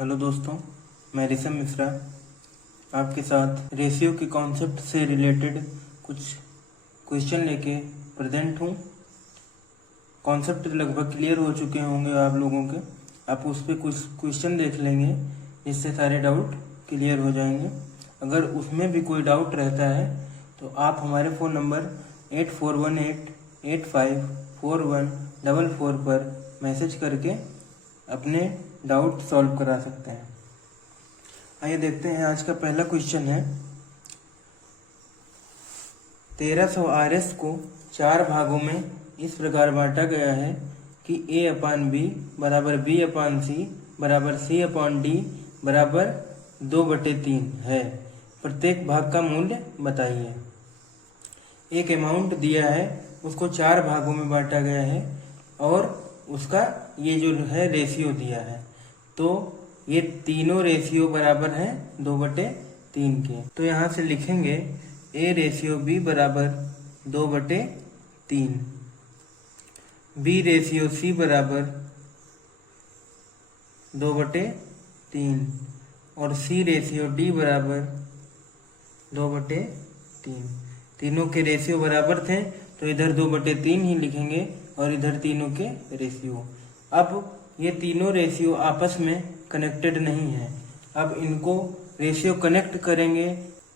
Hello दोस्तों, मैं ऋषभ मिश्रा आपके साथ रेशियो के कॉन्सेप्ट से रिलेटेड कुछ क्वेश्चन लेके प्रेजेंट हूँ। कॉन्सेप्ट लगभग क्लियर हो चुके होंगे आप लोगों के। आप उस पर कुछ क्वेश्चन देख लेंगे जिससे सारे डाउट क्लियर हो जाएंगे। अगर उसमें भी कोई डाउट रहता है तो आप हमारे फ़ोन नंबर 8418854144 पर मैसेज करके अपने डाउट सॉल्व करा सकते हैं। आइए देखते हैं, आज का पहला क्वेश्चन है 1300 RS को 4 भागों में इस प्रकार बांटा गया है कि A/B बराबर B/C बराबर C/D बराबर 2/3 है। प्रत्येक भाग का मूल्य बताइए। एक अमाउंट दिया है, उसको 4 भागों में बांटा गया है और उसका ये जो है रेशियो दिया है, तो ये तीनों रेशियो बराबर हैं 2/3 के। तो यहाँ से लिखेंगे A/B बराबर 2/3, B/C बराबर 2/3 और C/D बराबर 2/3। तीनों के रेशियो बराबर थे तो इधर 2/3 ही लिखेंगे और इधर तीनों के रेशियो। अब ये तीनों रेशियो आपस में कनेक्टेड नहीं है। अब इनको रेशियो कनेक्ट करेंगे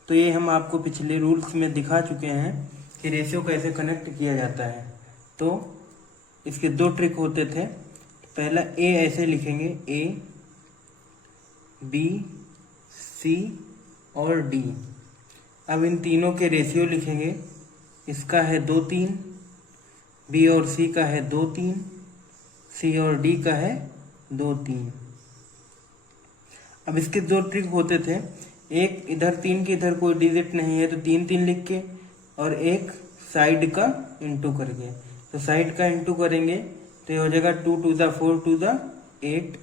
तो ये हम आपको पिछले रूल्स में दिखा चुके हैं कि रेशियो कैसे कनेक्ट किया जाता है। तो इसके 2 ट्रिक होते थे। पहला A ऐसे लिखेंगे, A, B, C और D। अब इन तीनों के रेशियो लिखेंगे। इसका है 2-3, B और C का है 2-3, C और D का है 2-3। अब इसके 2 ट्रिक होते थे। एक इधर 3 के इधर कोई डिजिट नहीं है तो 3-3 लिख के, और एक साइड का इंटू करके। तो साइड का इंटू करेंगे तो ये हो जाएगा 2 to the 4 to the 8,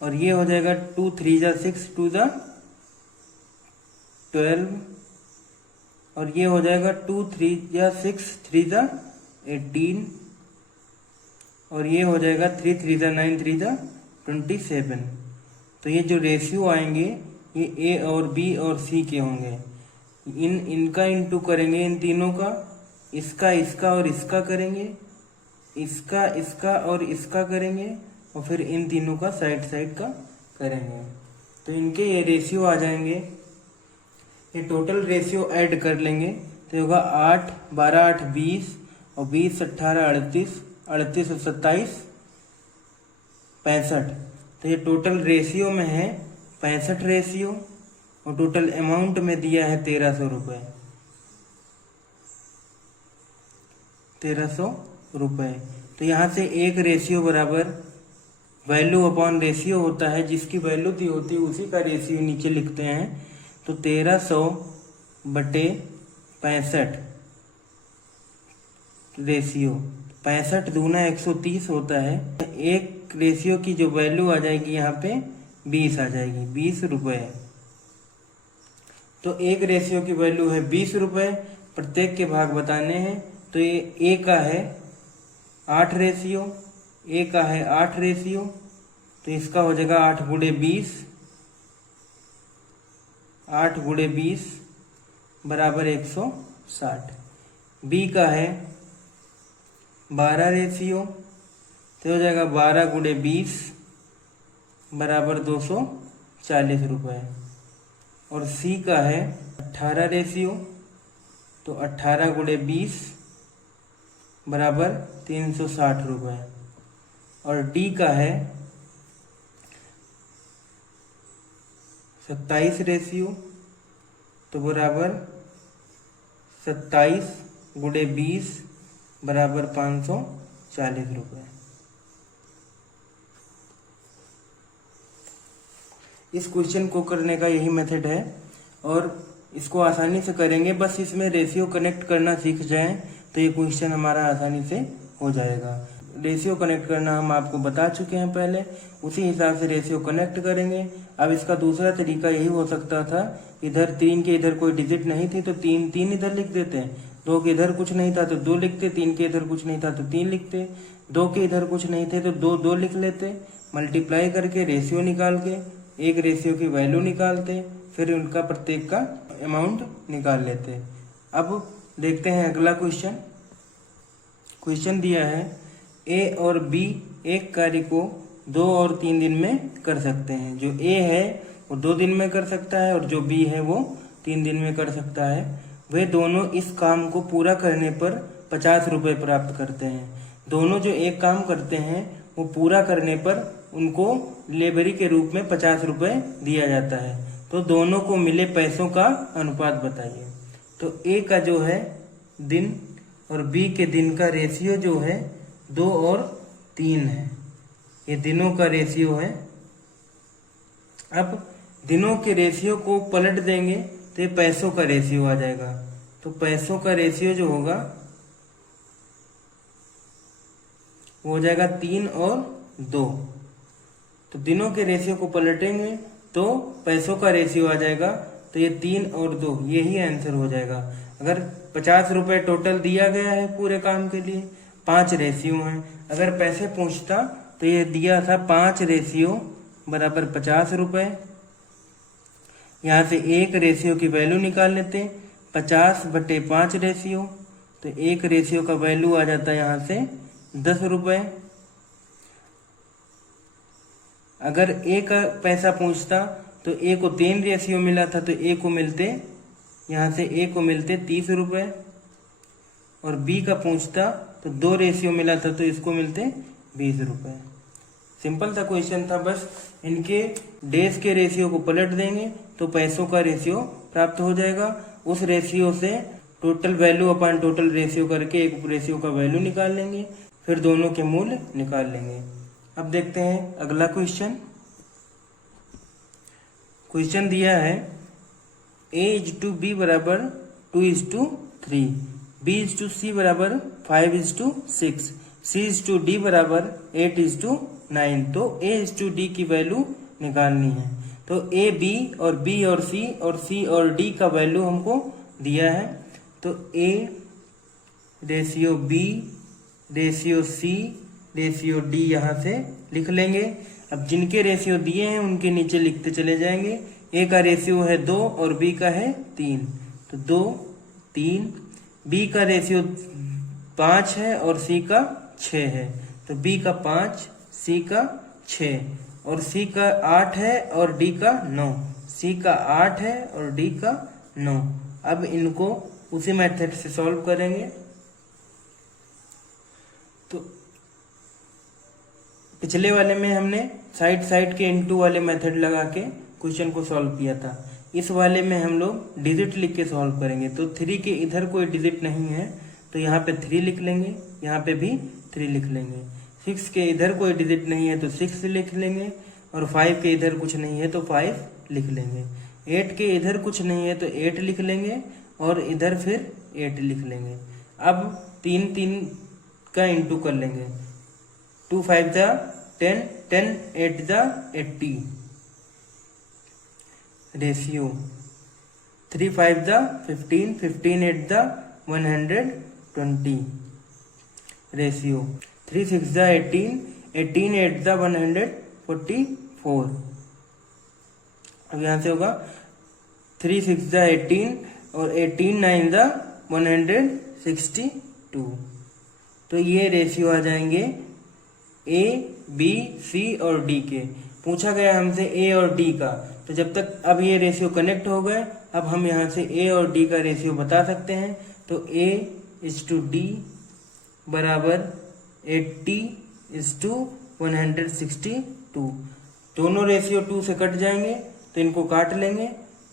और ये हो जाएगा 2 3 जा 6 to the 12, और ये हो जाएगा 2 3 या 6 3 जा 18, और ये हो जाएगा 3 3 जा 9 3 जा 27। तो ये जो रेशियो आएंगे ये A और B और C के होंगे। इनका इंटू करेंगे, इन तीनों का, इसका इसका और इसका करेंगे, इसका इसका और इसका करेंगे, और फिर इन तीनों का साइड साइड का करेंगे। तो इनके ये रेशियो आ जाएंगे। ये टोटल रेशियो ऐड कर लेंगे तो होगा 8 12 8 20 और 20 18 38 38 और 27 65। तो ये टोटल रेशियो में है 65 रेशियो, और टोटल अमाउंट में दिया है 1300 रुपये। 1300 रुपये। तो यहाँ से एक रेशियो बराबर वैल्यू अपॉन रेशियो होता है, जिसकी वैल्यू दी होती है उसी का रेशियो नीचे लिखते हैं। तो 1300/65 रेशियो, 65 दूना 130 होता है। एक रेशियो की जो वैल्यू आ जाएगी यहाँ पे 20 आ जाएगी, 20 रुपये। तो एक रेशियो की वैल्यू है 20 रुपये, प्रत्येक के भाग बताने हैं। तो ये A का है 8 रेशियो, A का है 8 रेशियो, तो इसका हो जाएगा 8 गुणे 20, 8 गुणे 20 बराबर 160। B का है 12 रेशियो, तो हो जाएगा 12 गुणे 20 बराबर 240 रुपये। और C का है 18 रेशियो, तो 18 गुणे 20 बराबर 360 रुपये। और D का है 27 रेशियो, तो बराबर 27 गुणे 20 बराबर 540 रुपये। इस क्वेश्चन को करने का यही मेथड है और इसको आसानी से करेंगे। बस इसमें रेशियो कनेक्ट करना सीख जाएं तो ये क्वेश्चन हमारा आसानी से हो जाएगा। रेशियो कनेक्ट करना हम आपको बता चुके हैं पहले, उसी हिसाब से रेशियो कनेक्ट करेंगे। अब इसका दूसरा तरीका यही हो सकता था, इधर 3 के इधर कोई डिजिट नहीं थी तो 3 3 इधर लिख देते हैं, 2 के इधर कुछ नहीं था तो 2 लिखते, 3 के इधर कुछ नहीं था तो 3 लिखते। 2 के इधर कुछ नहीं थे तो 2 2 लिख लेते, मल्टीप्लाई करके रेशियो निकाल के एक रेशियो की वैल्यू निकालते, फिर उनका प्रत्येक का अमाउंट निकाल लेते। अब देखते हैं अगला क्वेश्चन। क्वेश्चन दिया है ए और बी एक कार्य को 2 और 3 दिन में कर सकते हैं। जो ए है वो 2 दिन में कर सकता है और जो बी है वो 3 दिन में कर सकता है। वे दोनों इस काम को पूरा करने पर 50 रुपये प्राप्त करते हैं। दोनों जो एक काम करते हैं वो पूरा करने पर उनको लेबरी के रूप में 50 रुपये दिया जाता है। तो दोनों को मिले पैसों का अनुपात बताइए। तो ए का जो है दिन और बी के दिन का रेशियो जो है 2 और 3 है। ये दिनों का रेशियो है। अब दिनों के रेशियो को पलट देंगे तो ये पैसों का रेशियो आ जाएगा। तो पैसों का रेशियो जो होगा वो हो जाएगा 3 और 2। तो दिनों के रेशियो को पलटेंगे तो पैसों का रेशियो आ जाएगा। तो ये 3 और 2 यही आंसर हो जाएगा। अगर 50 रुपए टोटल दिया गया है पूरे काम के लिए, 5 रेशियो हैं। अगर पैसे पूछता तो ये दिया था 5 रेशियो बराबर 50 रुपए। यहाँ से एक रेशियो की वैल्यू निकाल लेते, 50/5 रेशियो। तो एक रेशियो का वैल्यू आ जाता है यहाँ से 10 रुपए। अगर ए का पैसा पूछता तो ए को 3 रेशियो मिला था तो ए को मिलते, यहाँ से ए को मिलते 30 रुपए। और बी का पूछता तो 2 रेशियो मिला था तो इसको मिलते 20 रुपए। सिंपल सा क्वेश्चन था। बस इनके डेज के रेशियो को पलट देंगे तो पैसों का रेशियो प्राप्त हो जाएगा। उस रेशियो से total value upon total ratio करके एक रेशियो का वैल्यू निकाल लेंगे, फिर दोनों के मूल्य निकाल लेंगे। अब देखते हैं अगला क्वेश्चन। क्वेश्चन दिया है A/B बराबर 2:3, B/C बराबर 5:6, C/D बराबर 8:9। तो A/D की वैल्यू निकालनी है। तो A, B और B और C और D का वैल्यू हमको दिया है। तो A ratio B ratio C ratio D यहाँ से लिख लेंगे। अब जिनके रेशियो दिए हैं उनके नीचे लिखते चले जाएंगे। A का रेशियो है 2 और B का है 3, तो 2 3। B का रेशियो 5 है और C का 6 है, तो B का 5, C का 6 और C का 8 है और D का 9। C का 8 है और D का 9। अब इनको उसी मेथड से सॉल्व करेंगे। तो पिछले वाले में हमने साइड के इनटू वाले मेथड लगा के क्वेश्चन को सॉल्व किया था। इस वाले में हम लोग डिजिट लिख के सॉल्व करेंगे। तो 3 के इधर कोई डिजिट नहीं है तो यहाँ पे 3 लिख लेंगे, यहाँ पे भी 3 लिख लेंगे। 6 के इधर कोई डिजिट नहीं है तो 6 लिख लेंगे और 5 के इधर कुछ नहीं है तो 5 लिख लेंगे। 8 के इधर कुछ नहीं है तो 8 लिख लेंगे और इधर फिर 8 लिख लेंगे। अब 3 का इंटू कर लेंगे। 2 5 जा 10, 10 8 जा 80 रेशियो। 3 5 जा 15, 15 8 जा 120 रेशियो। 3 6 जा 18, 18 8 जा 144। अब यहाँ से होगा 3 6 जा 18 और 18 9 जा 162। तो ये रेशियो आ जाएंगे A, B, C और D के। पूछा गया हमसे A और D का, तो जब तक अब ये रेशियो कनेक्ट हो गए, अब हम यहाँ से A और D का रेशियो बता सकते हैं। तो A/D बराबर 80:162। दोनों रेशियो 2 से कट जाएंगे तो इनको काट लेंगे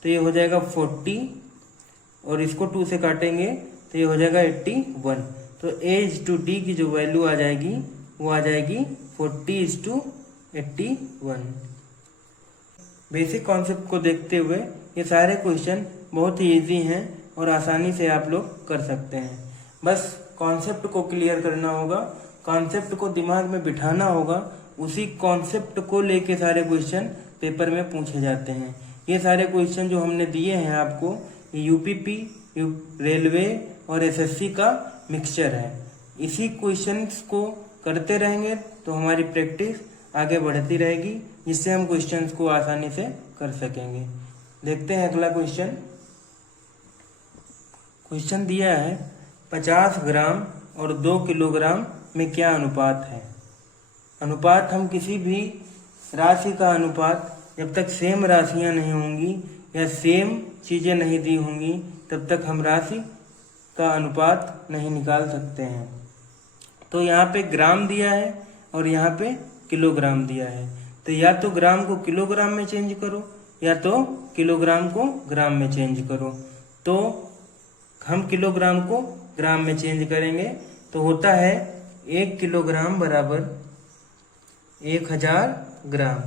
तो ये हो जाएगा 40 और इसको 2 से काटेंगे तो ये हो जाएगा 81। तो A/D की जो वैल्यू आ जाएगी वो आ जाएगी 40:81। बेसिक कॉन्सेप्ट को देखते हुए ये सारे क्वेश्चन बहुत ही इजी हैं और आसानी से आप लोग कर सकते हैं। बस कॉन्सेप्ट को क्लियर करना होगा, कॉन्सेप्ट को दिमाग में बिठाना होगा। उसी कॉन्सेप्ट को लेके सारे क्वेश्चन पेपर में पूछे जाते हैं। ये सारे क्वेश्चन जो हमने दिए हैं आपको, यूपीपी, रेलवे और एसएससी का मिक्सचर है। इसी क्वेश्चंस को करते रहेंगे तो हमारी प्रैक्टिस आगे बढ़ती रहेगी, जिससे हम क्वेश्चंस को आसानी से कर सकेंगे। देखते हैं अगला क्वेश्चन। क्वेश्चन दिया है 50 ग्राम और 2 किलोग्राम में क्या अनुपात है। अनुपात, हम किसी भी राशि का अनुपात जब तक सेम राशियां नहीं होंगी या सेम चीजें नहीं दी होंगी तब तक हम राशि का अनुपात नहीं निकाल सकते हैं। तो यहाँ पे ग्राम दिया है और यहाँ पे किलोग्राम दिया है, तो या तो ग्राम को किलोग्राम में चेंज करो या तो किलोग्राम को ग्राम में चेंज करो। तो हम किलोग्राम को ग्राम में चेंज करेंगे तो होता है 1 किलोग्राम बराबर 1000 ग्राम।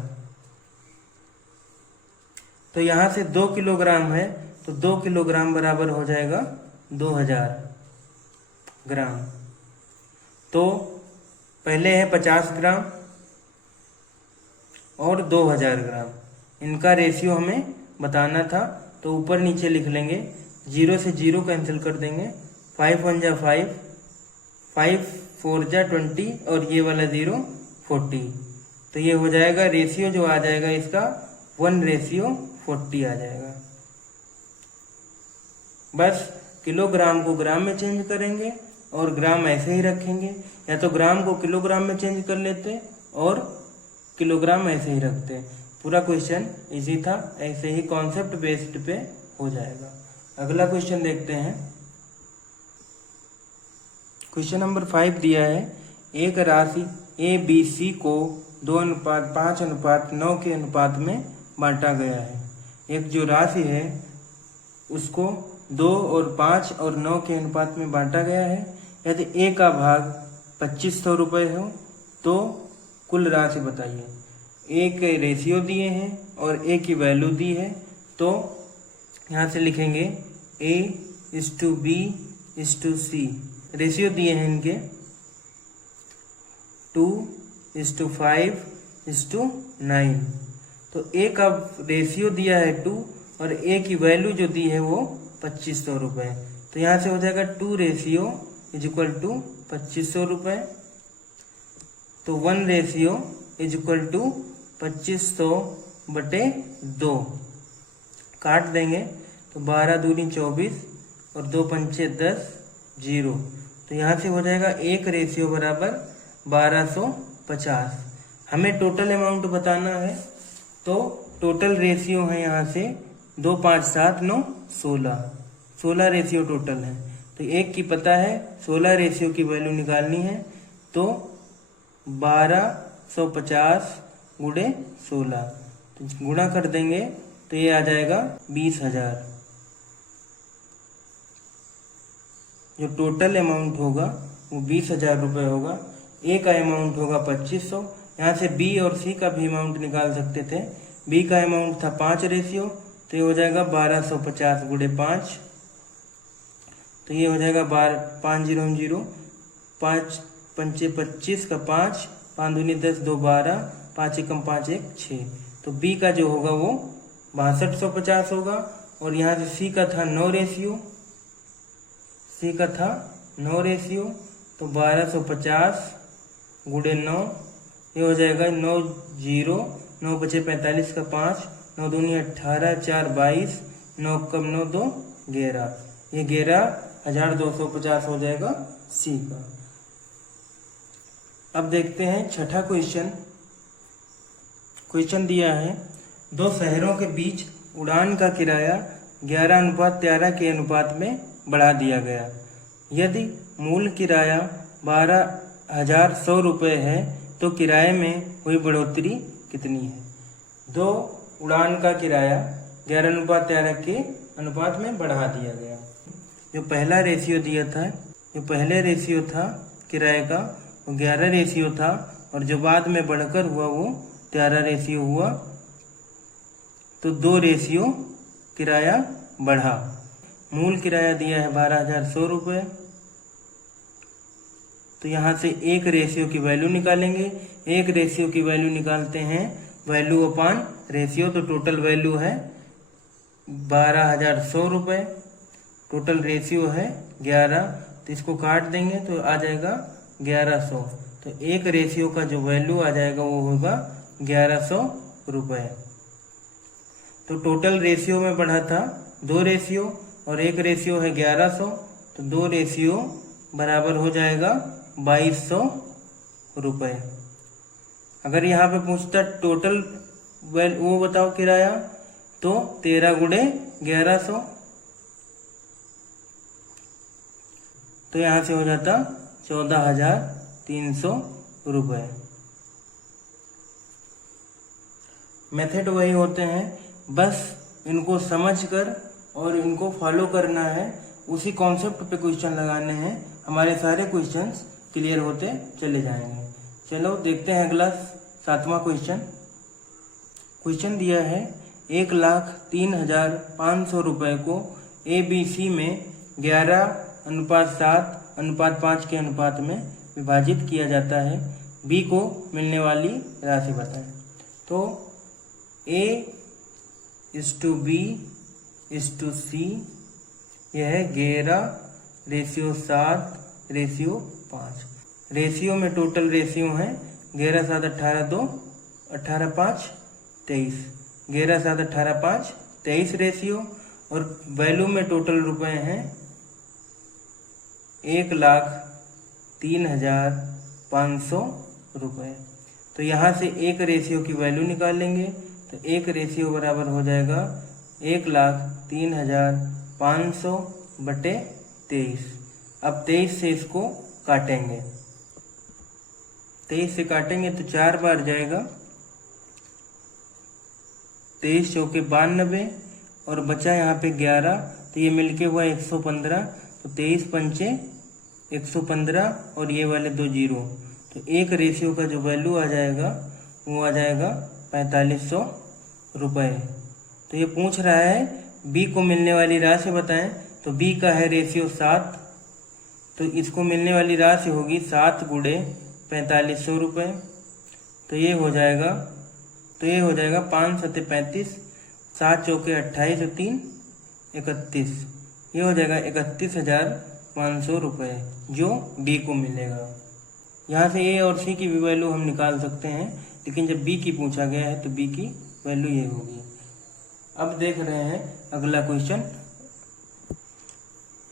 तो यहाँ से 2 किलोग्राम है तो 2 किलोग्राम बराबर हो जाएगा 2000 ग्राम। तो पहले है 50 ग्राम और 2000 ग्राम, इनका रेशियो हमें बताना था। तो ऊपर नीचे लिख लेंगे, 0 से 0 कैंसिल कर देंगे, 5 1 जा 5, 5 4 जा 20 और ये वाला 0 40। तो ये हो जाएगा रेशियो जो आ जाएगा इसका 1:40 आ जाएगा। बस किलोग्राम को ग्राम में चेंज करेंगे और ग्राम ऐसे ही रखेंगे, या तो ग्राम को किलोग्राम में चेंज कर लेते और किलोग्राम ऐसे ही रखते। पूरा क्वेश्चन इजी था, ऐसे ही कॉन्सेप्ट बेस्ड पे हो जाएगा। अगला क्वेश्चन देखते हैं। क्वेश्चन नंबर 5 दिया है, एक राशि ABC को 2:5:9 के अनुपात में बांटा गया है। एक जो राशि है उसको 2 और 5 और 9 के अनुपात में बांटा गया है। यदि A का भाग 2500 रुपये हो तो कुल राशि बताइए। A के रेशियो दिए हैं और A की वैल्यू दी है, तो यहाँ से लिखेंगे A:B:C। रेशियो दिए हैं इनके 2:5:9। तो A का रेशियो दिया है 2 और A की वैल्यू जो दी है वो 2500 रुपये। तो यहाँ से हो जाएगा 2:2500 रुपये। तो 1:2500/2 काट देंगे तो 12 दूनी 24 और 2 पंचे 10 0। तो यहाँ से हो जाएगा 1 रेशियो बराबर 1250। हमें टोटल अमाउंट बताना है, तो टोटल रेशियो है यहाँ से 2 5 7 9 16 रेशियो टोटल है। तो एक की पता है, 16 रेशियो की वैल्यू निकालनी है, तो 1250 गुणे 16 तो गुणा कर देंगे तो ये आ जाएगा 20,000। जो टोटल अमाउंट होगा वो 20,000 रुपये होगा। ए का अमाउंट होगा 2500। यहाँ से बी और सी का भी अमाउंट निकाल सकते थे। बी का अमाउंट था 5 रेशियो, तो ये हो जाएगा 1250 गुणे 5। तो ये हो जाएगा 5 0 0, 5 पंचे 25 का 5, 5 दूनी 10 2 12, 5 एकम 5 1 6। तो बी का जो होगा वो 6250 होगा। और यहाँ से सी का था 9 रेशियो, सी का था 9 रेशियो, तो 1250 गुणे 9, ये हो जाएगा 9 0, 9 बचे 45 का 5, 9 दूनी 18, 4 22, 9 कम 9 2 11। ये 11,250 हो जाएगा सी का। अब देखते हैं छठा क्वेश्चन। क्वेश्चन दिया है, 2 शहरों के बीच उड़ान का किराया 11:13 के अनुपात में बढ़ा दिया गया। यदि मूल किराया 12,100 रुपये है तो किराए में हुई बढ़ोतरी कितनी है। 2 उड़ान का किराया 11:13 के अनुपात में बढ़ा दिया गया। जो पहला रेशियो दिया था, जो पहले रेशियो था किराए का वो 11 रेशियो था, और जो बाद में बढ़कर हुआ वो 13 रेशियो हुआ। तो 2 रेशियो किराया बढ़ा। मूल किराया दिया है 12,100 रुपये, तो यहाँ से 1 रेशियो की वैल्यू निकालेंगे। 1 रेशियो की वैल्यू निकालते हैं वैल्यू अपान रेशियो, तो टोटल वैल्यू है 12,100 रुपये, टोटल रेशियो है 11, तो इसको काट देंगे तो आ जाएगा 1100। तो एक रेशियो का जो वैल्यू आ जाएगा वो होगा 1100 रुपये। तो टोटल रेशियो में बढ़ा था 2 रेशियो और एक रेशियो है 1100, तो 2 रेशियो बराबर हो जाएगा 2200 रुपये। अगर यहाँ पे पूछता टोटल वो बताओ किराया, तो 13 गुणे 1100, तो यहाँ से हो जाता 14,300 रुपये। मेथड वही होते हैं, बस इनको समझकर और इनको फॉलो करना है, उसी कॉन्सेप्ट पे क्वेश्चन लगाने हैं, हमारे सारे क्वेश्चंस क्लियर होते चले जाएंगे। चलो देखते हैं अगला 7वां क्वेश्चन। क्वेश्चन दिया है 1,03,500 रुपये को ABC में 11:7:5 के अनुपात में विभाजित किया जाता है, B को मिलने वाली राशि बताएं। तो A:B:C यह है 11:7:5। रेशियो में टोटल रेशियो है 11:7:18:2 18:5 23, 11:7:18:5 23 रेशियो, और वैल्यू में टोटल रुपए हैं 1,03,500 रुपये। तो यहाँ से एक रेशियो की वैल्यू निकालेंगे, तो एक रेशियो बराबर हो जाएगा 1,03,500 बटे 23। अब 23 से इसको काटेंगे, 23 से काटेंगे तो 4 बार जाएगा, 23 चौके 92 और बचा यहाँ पे 11, तो ये मिलके हुआ 115, तो 23 पंचे 115 और ये वाले 2 जीरो, तो एक रेशियो का जो वैल्यू आ जाएगा वो आ जाएगा 4500 रुपये। तो ये पूछ रहा है बी को मिलने वाली राशि बताएं, तो बी का है रेशियो 7, तो इसको मिलने वाली राशि होगी 7 गुणे 4500 रुपये, तो ये हो जाएगा 5 सत्ते 35, 7 चौके 28 और 3 31, ये हो जाएगा 31,500 रुपये जो बी को मिलेगा। यहाँ से ए और सी की भी वैल्यू हम निकाल सकते हैं, लेकिन जब बी की पूछा गया है तो बी की वैल्यू ये होगी। अब देख रहे हैं अगला क्वेश्चन।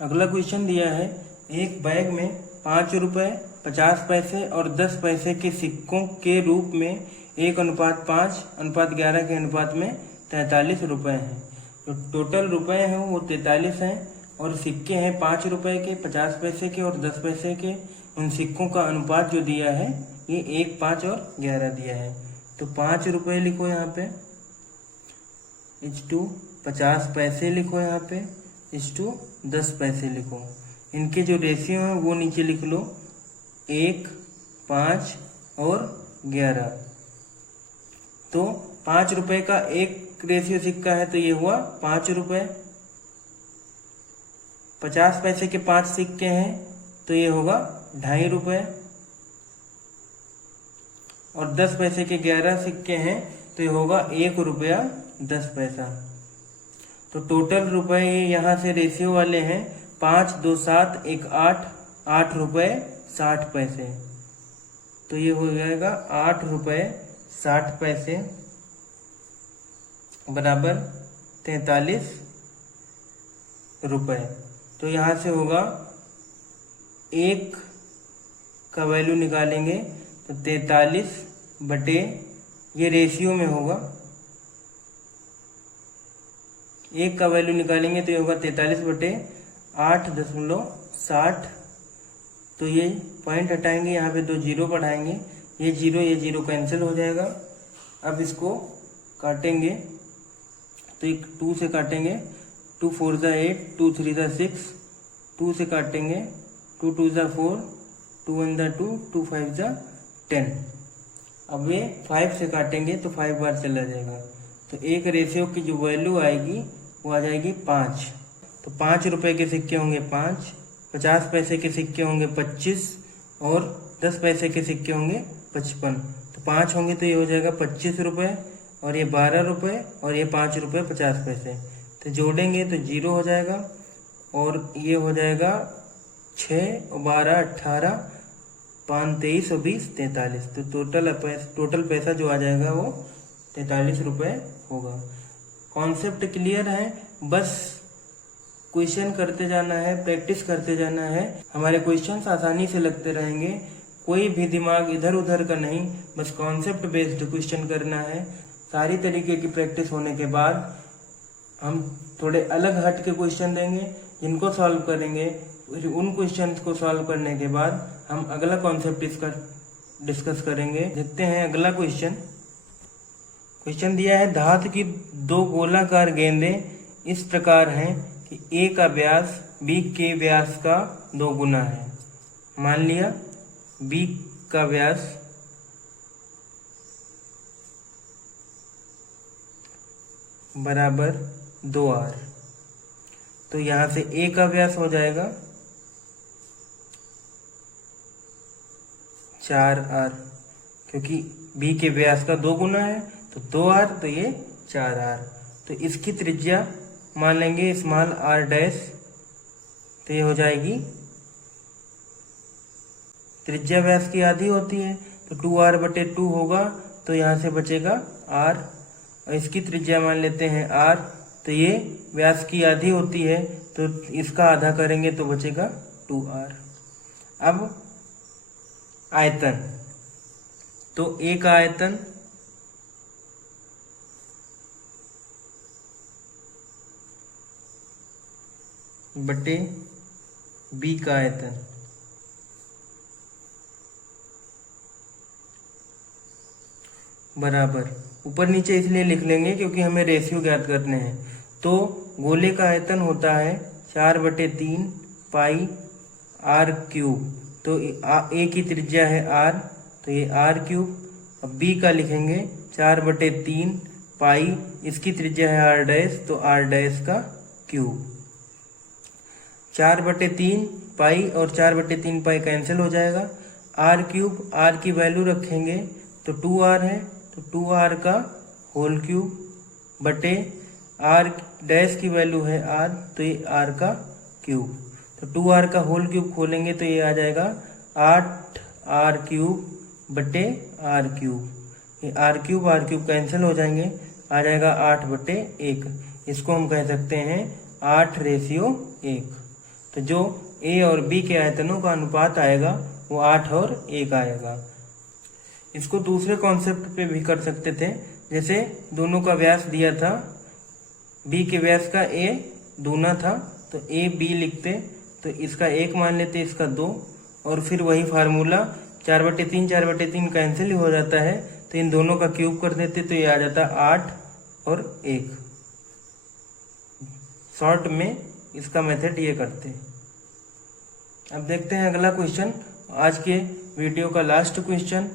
अगला क्वेश्चन दिया है एक बैग में 5 रुपये 50 पैसे और 10 पैसे के सिक्कों के रूप में 1:5:11 के अनुपात में 43 रुपये हैं। तो टोटल रुपए हैं वो 43 हैं, और सिक्के हैं 5 रुपए के, 50 पैसे के और 10 पैसे के। उन सिक्कों का अनुपात जो दिया है ये 1, 5 और 11 दिया है। तो 5 रुपये लिखो यहाँ पे, इस टू 50 पैसे लिखो यहाँ पे, इस टू 10 पैसे लिखो। इनके जो रेशियो हैं वो नीचे लिख लो, 1, 5 और 11। तो 5 रुपए का एक रेशियो सिक्का है तो ये हुआ 5 रुपए। 50 पैसे के 5 सिक्के हैं तो ये होगा 2.5 रुपए, और 10 पैसे के 11 सिक्के हैं तो ये होगा 1 रुपया 10 पैसा। तो टोटल रुपए यहाँ से रेशियो वाले हैं 5, 2, 7, 1, 8, 8 रुपये 60 पैसे। तो ये हो जाएगा 8 रुपये 60 पैसे बराबर 43 रुपये। तो यहाँ से होगा 1 का वैल्यू निकालेंगे तो 43 बटे, ये रेशियो में होगा, 1 का वैल्यू निकालेंगे तो ये होगा 43 बटे 8.60। तो ये पॉइंट हटाएंगे, यहाँ पे 2 जीरो बढ़ाएंगे, ये जीरो कैंसिल हो जाएगा। अब इसको काटेंगे तो एक 2 से काटेंगे, 2 4 ज़ा 8, 2 3 ज़ा 6, 2 से काटेंगे, 2 2 ज़ा 4, 2 1 ज़ा 2, 2 5 ज़ा 10। अब ये 5 से काटेंगे तो 5 बार चला जाएगा। तो एक रेशियो की जो वैल्यू आएगी वो आ जाएगी 5। तो 5 रुपए के सिक्के होंगे 5, 50 पैसे के सिक्के होंगे 25 और 10 पैसे के सिक्के होंगे 55। तो 5 होंगे तो ये हो जाएगा 25 रुपये, और ये 12 रुपये, और ये 5 रुपये 50 पैसे। तो जोड़ेंगे तो 0 हो जाएगा, और ये हो जाएगा 6 और 12 18, 5, 23 और 20, 43। तो टोटल पैसा जो आ जाएगा वो 43 रुपये होगा। कॉन्सेप्ट क्लियर है, बस क्वेश्चन करते जाना है, प्रैक्टिस करते जाना है, हमारे क्वेश्चंस आसानी से लगते रहेंगे। कोई भी दिमाग इधर उधर का नहीं, बस कॉन्सेप्ट बेस्ड क्वेश्चन करना है। सारी तरीके की प्रैक्टिस होने के बाद हम थोड़े अलग हट के क्वेश्चन देंगे जिनको सॉल्व करेंगे। फिर उन क्वेश्चंस को सॉल्व करने के बाद हम अगला कॉन्सेप्ट इसका डिस्कस करेंगे। देखते हैं अगला क्वेश्चन। क्वेश्चन दिया है, धातु की 2 गोलाकार गेंदें इस प्रकार हैं कि ए का व्यास बी के व्यास का 2 गुना है। मान लिया बी का व्यास बराबर 2r, तो यहां से ए का व्यास हो जाएगा 4r, क्योंकि बी के व्यास का 2 गुना है तो 2r, तो ये 4r। तो इसकी त्रिज्या मान लेंगे स्मॉल r डैश, तो ये हो जाएगी, त्रिज्या व्यास की आधी होती है तो 2r/2 होगा, तो यहाँ से बचेगा r, और इसकी त्रिज्या मान लेते हैं r, तो ये व्यास की आधी होती है तो इसका आधा करेंगे तो बचेगा 2r। अब आयतन, तो ए का आयतन बटे बी का आयतन बराबर, ऊपर नीचे इसलिए लिख लेंगे क्योंकि हमें रेशियो ज्ञात करने हैं। तो गोले का आयतन होता है 4/3 पाई r क्यूब, तो ए की त्रिज्या है r, तो ये r क्यूब। अब बी का लिखेंगे 4/3 पाई, इसकी त्रिज्या है r डैश, तो r डैश का क्यूब। 4/3 पाई और 4/3 पाई कैंसिल हो जाएगा, r क्यूब, r की वैल्यू रखेंगे तो 2r है, तो 2r का होल क्यूब बटे r डैश की वैल्यू है r, तो ये r का क्यूब। तो 2r का होल क्यूब खोलेंगे तो ये आ जाएगा 8r क्यूब बटे r क्यूब। ये r क्यूब कैंसिल हो जाएंगे, आ जाएगा 8/1। इसको हम कह सकते हैं 8:1। तो जो a और b के आयतनों का अनुपात आएगा वो 8 और 1 आएगा। इसको दूसरे कॉन्सेप्ट पे भी कर सकते थे, जैसे दोनों का व्यास दिया था, b के व्यास का a दूना था तो a b लिखते, तो इसका 1 मान लेते, इसका 2, और फिर वही फार्मूला 4/3 कैंसिल ही हो जाता है, तो इन दोनों का क्यूब कर देते तो ये आ जाता 8 और 1। शॉर्ट में इसका मेथड ये करते। अब देखते हैं अगला क्वेश्चन, आज के वीडियो का लास्ट क्वेश्चन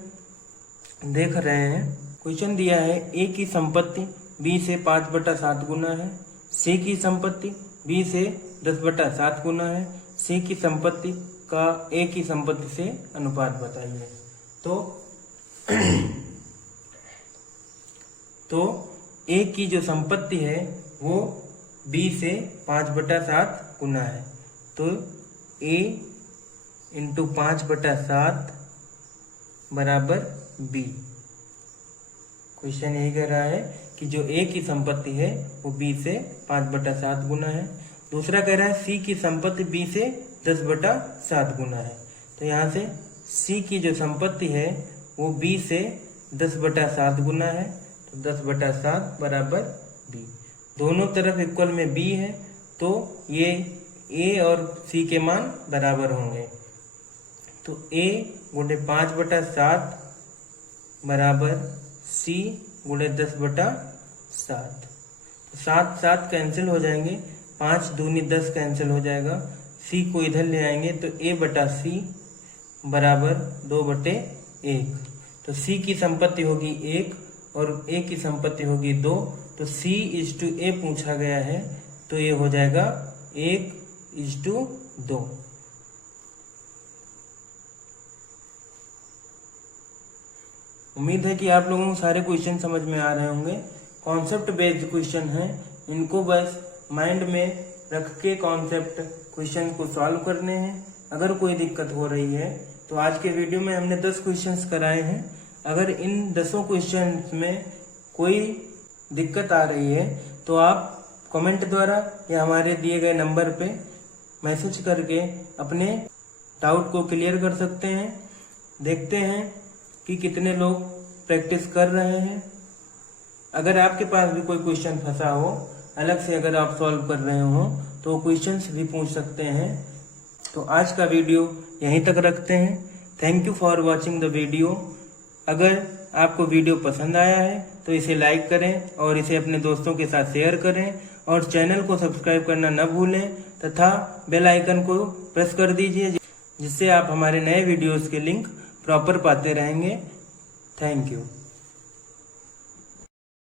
देख रहे हैं। क्वेश्चन दिया है, ए की संपत्ति बी से 5/7 गुना है, सी की संपत्ति बी से 10/7 गुना है, सी की संपत्ति का ए की संपत्ति से अनुपात बताइए। तो ए की जो संपत्ति है वो बी से 5/7 गुना है, तो a इंटू 5/7 बराबर b। क्वेश्चन यही कह रहा है कि जो a की संपत्ति है वो b से 5/7 गुना है। दूसरा कह रहा है c की संपत्ति b से 10/7 गुना है, तो यहाँ से c की जो संपत्ति है वो b से 10/7 गुना है, तो 10/7 बराबर b। दोनों तरफ इक्वल में b है, तो ये a और c के मान बराबर होंगे, तो a गुणे 5/7 बराबर c गुणे 10/7। 7 कैंसिल हो जाएंगे, 5 दूनी 10 कैंसिल हो जाएगा, c को इधर ले आएंगे तो a/c बराबर 2/1। तो c की संपत्ति होगी 1 और a की संपत्ति होगी 2, तो c/a पूछा गया है, तो ये हो जाएगा 1:2। उम्मीद है कि आप लोगों को सारे क्वेश्चन समझ में आ रहे होंगे। कॉन्सेप्ट बेस्ड क्वेश्चन है, इनको बस माइंड में रख के कॉन्सेप्ट क्वेश्चन को सॉल्व करने हैं। अगर कोई दिक्कत हो रही है तो तो आज के वीडियो में हमने 10 क्वेश्चंस कराए हैं। अगर इन 10 क्वेश्चंस में कोई दिक्कत आ रही है तो आप कमेंट द्वारा या हमारे दिए गए नंबर पे मैसेज करके अपने डाउट को क्लियर कर सकते हैं। देखते हैं कि कितने लोग प्रैक्टिस कर रहे हैं। अगर आपके पास भी कोई क्वेश्चन फंसा हो, अलग से अगर आप सॉल्व कर रहे हो तो क्वेश्चंस भी पूछ सकते हैं। तो आज का वीडियो यहीं तक रखते हैं। Thank you for watching the video. अगर आपको वीडियो पसंद आया है तो इसे लाइक करें और इसे अपने दोस्तों के साथ शेयर करें और चैनल को सब्सक्राइब करना न भूलें तथा बेल आइकन को प्रेस कर दीजिए, जिससे आप हमारे नए वीडियोस के लिंक प्रॉपर पाते रहेंगे। Thank you.